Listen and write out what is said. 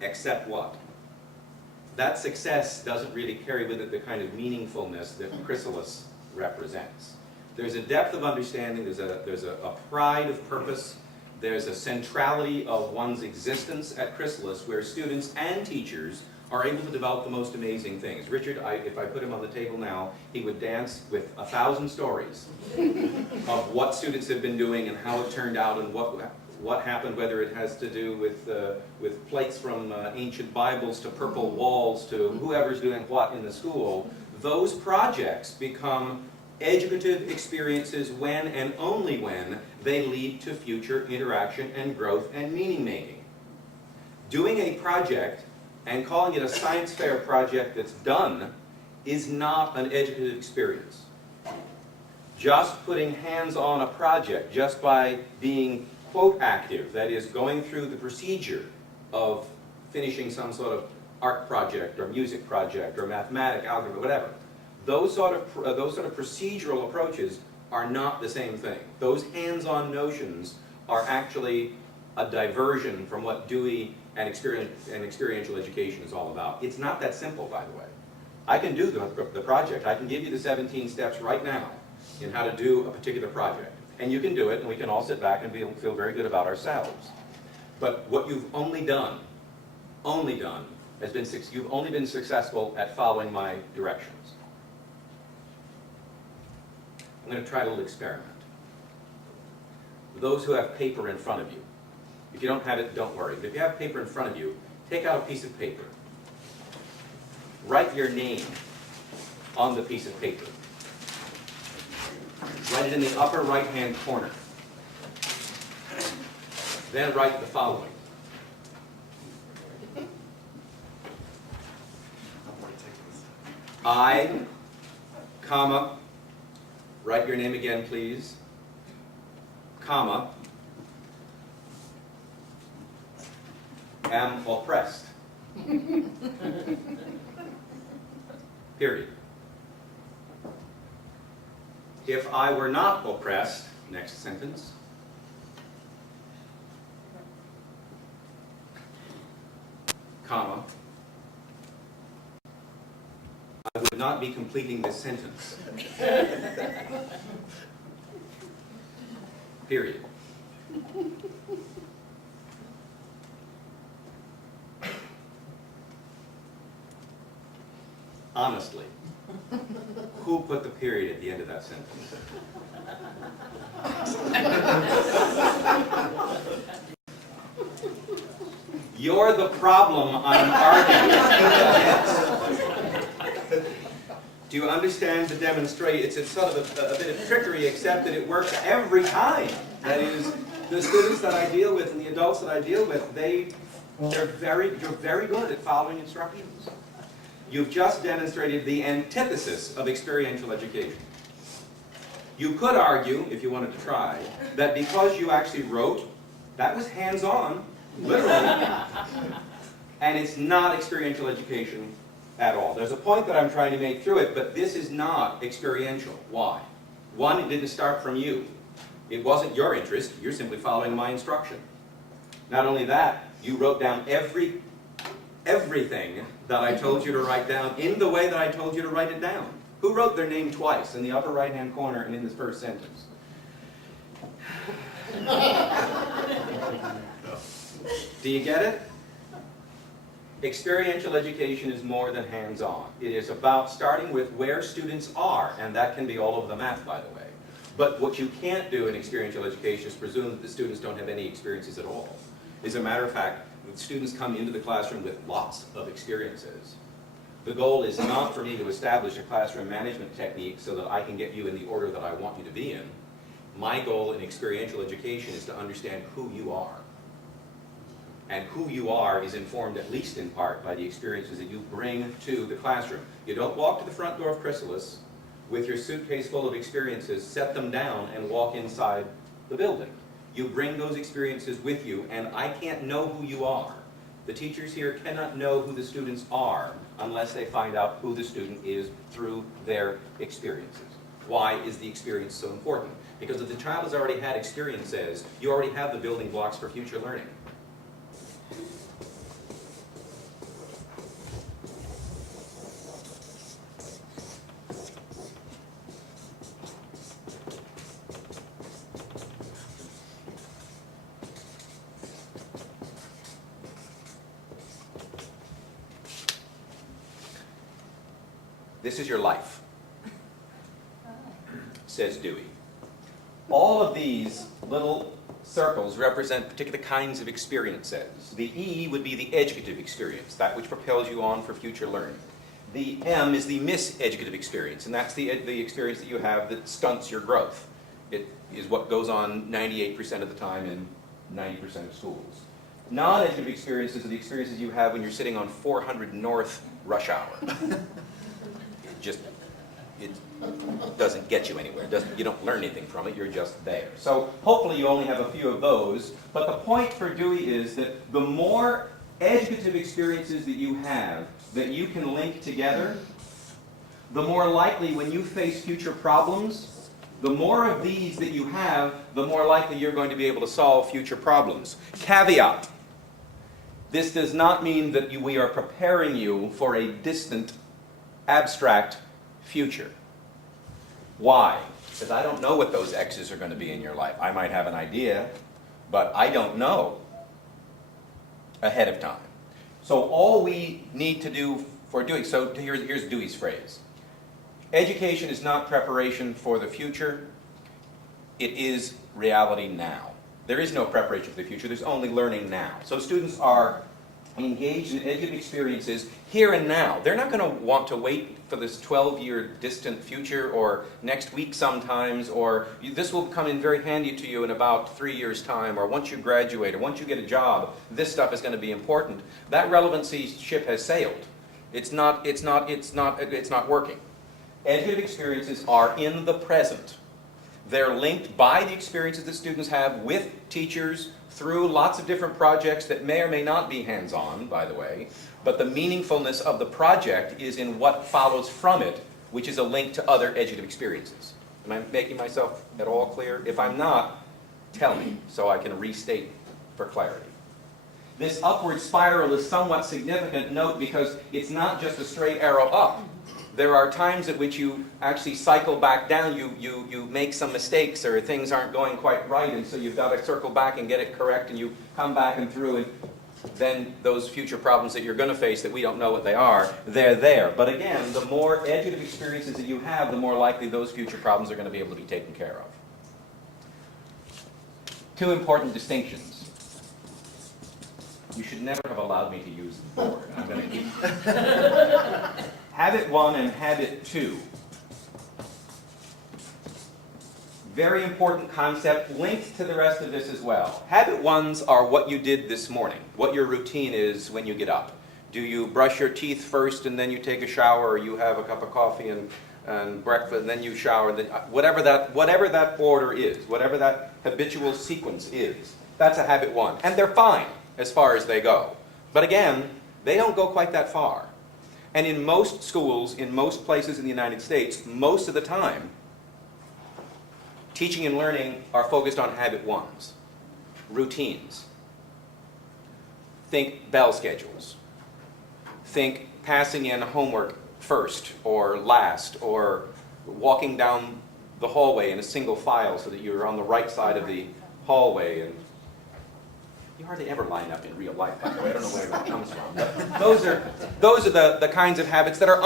Except what? That success doesn't really carry with it the kind of meaningfulness that Chrysalis represents. There's a depth of understanding, there's a pride of purpose, there's a centrality of one's existence at Chrysalis where students and teachers are able to develop the most amazing things. Richard, if I put him on the table now, he would dance with 1,000 stories of what students have been doing and how it turned out and what happened, whether it has to do with plates from ancient Bibles to purple walls to whoever's doing what in the school. Those projects become educative experiences when and only when they lead to future interaction and growth and meaning making. Doing a project and calling it a science fair project that's done is not an educative experience. Just putting hands on a project, just by being quote active, that is going through the procedure of finishing some sort of art project or music project or mathematics, algebra, whatever. Those sort of procedural approaches are not the same thing. Those hands-on notions are actually a diversion from what Dewey and experiential education is all about. It's not that simple, by the way. I can do the project. I can give you the 17 steps right now in how to do a particular project. And you can do it, and we can all sit back and feel very good about ourselves. But what you've only done, has been, you've only been successful at following my directions. I'm going to try a little experiment. Those who have paper in front of you, if you don't have it, don't worry. But if you have paper in front of you, take out a piece of paper. Write your name on the piece of paper. Write it in the upper right-hand corner. Then write the following. I, comma, write your name again, please, comma, am oppressed. Period. If I were not oppressed, next sentence, comma, I would not be completing this sentence. Period. Honestly, who put the period at the end of that sentence? You're the problem I'm arguing against. Do you understand the demonstration? It's sort of a bit of trickery, except that it works every time. That is, the students that I deal with and the adults that I deal with, you're very good at following instructions. You've just demonstrated the antithesis of experiential education. You could argue, if you wanted to try, that because you actually wrote, that was hands-on, literally, and it's not experiential education at all. There's a point that I'm trying to make through it, but this is not experiential. Why? One, it didn't start from you. It wasn't your interest. You're simply following my instruction. Not only that, you wrote down everything that I told you to write down in the way that I told you to write it down. Who wrote their name twice in the upper right-hand corner and in this first sentence? Do you get it? Experiential education is more than hands-on. It is about starting with where students are, and that can be all over the map, by the way. But what you can't do in experiential education is presume that the students don't have any experiences at all. As a matter of fact, students come into the classroom with lots of experiences. The goal is not for me to establish a classroom management technique so that I can get you in the order that I want you to be in. My goal in experiential education is to understand who you are. And who you are is informed, at least in part, by the experiences that you bring to the classroom. You don't walk to the front door of Chrysalis with your suitcase full of experiences, set them down, and walk inside the building. You bring those experiences with you, and I can't know who you are. The teachers here cannot know who the students are unless they find out who the student is through their experiences. Why is the experience so important? Because if the child has already had experiences, you already have the building blocks for future learning. This is your life, says Dewey. All of these little circles represent particular kinds of experiences. The E would be the educative experience, that which propels you on for future learning. The M is the miseducative experience, and that's the experience that you have that stunts your growth. It is what goes on 98% of the time in 90% of schools. Non-educative experiences are the experiences you have when you're sitting on 400 North rush hour. It doesn't get you anywhere. You don't learn anything from it. You're just there. So hopefully you only have a few of those. But the point for Dewey is that the more educative experiences that you have that you can link together, the more likely when you face future problems, the more of these that you have, the more likely you're going to be able to solve future problems. Caveat. This does not mean that we are preparing you for a distant, abstract future. Why? Because I don't know what those X's are going to be in your life. I might have an idea, but I don't know ahead of time. So all we need to do for doing, so here's Dewey's phrase. Education is not preparation for the future. It is reality now. There is no preparation for the future. There's only learning now. So students are engaged in educative experiences here and now. They're not going to want to wait for this 12-year distant future or next week sometimes, or this will come in very handy to you in about 3 years' time, or once you graduate, or once you get a job, this stuff is going to be important. That relevancy ship has sailed. It's not working. Educative experiences are in the present. They're linked by the experiences that students have with teachers through lots of different projects that may or may not be hands-on, by the way, but the meaningfulness of the project is in what follows from it, which is a link to other educative experiences. Am I making myself at all clear? If I'm not, tell me so I can restate for clarity. This upward spiral is somewhat significant, note, because it's not just a straight arrow up. There are times at which you actually cycle back down, you make some mistakes or things aren't going quite right, and so you've got to circle back and get it correct, and you come back and through, and then those future problems that you're going to face that we don't know what they are, they're there. But again, the more educative experiences that you have, the more likely those future problems are going to be able to be taken care of. Two important distinctions. You should never have allowed me to use the board. I'm going to keep Habit 1 and Habit 2. Very important concept, linked to the rest of this as well. Habit 1s are what you did this morning, what your routine is when you get up. Do you brush your teeth first and then you take a shower, or you have a cup of coffee and breakfast and then you shower? And then, whatever that order is, whatever that habitual sequence is, that's a Habit 1. And they're fine as far as they go. But again, they don't go quite that far. And in most schools, in most places in the United States, most of the time, teaching and learning are focused on Habit 1s, routines. Think bell schedules. Think passing in homework first or last, or walking down the hallway in a single file so that you're on the right side of the hallway. And you hardly ever line up in real life, by the way. I don't know where that comes from. But those are the kinds of habits that are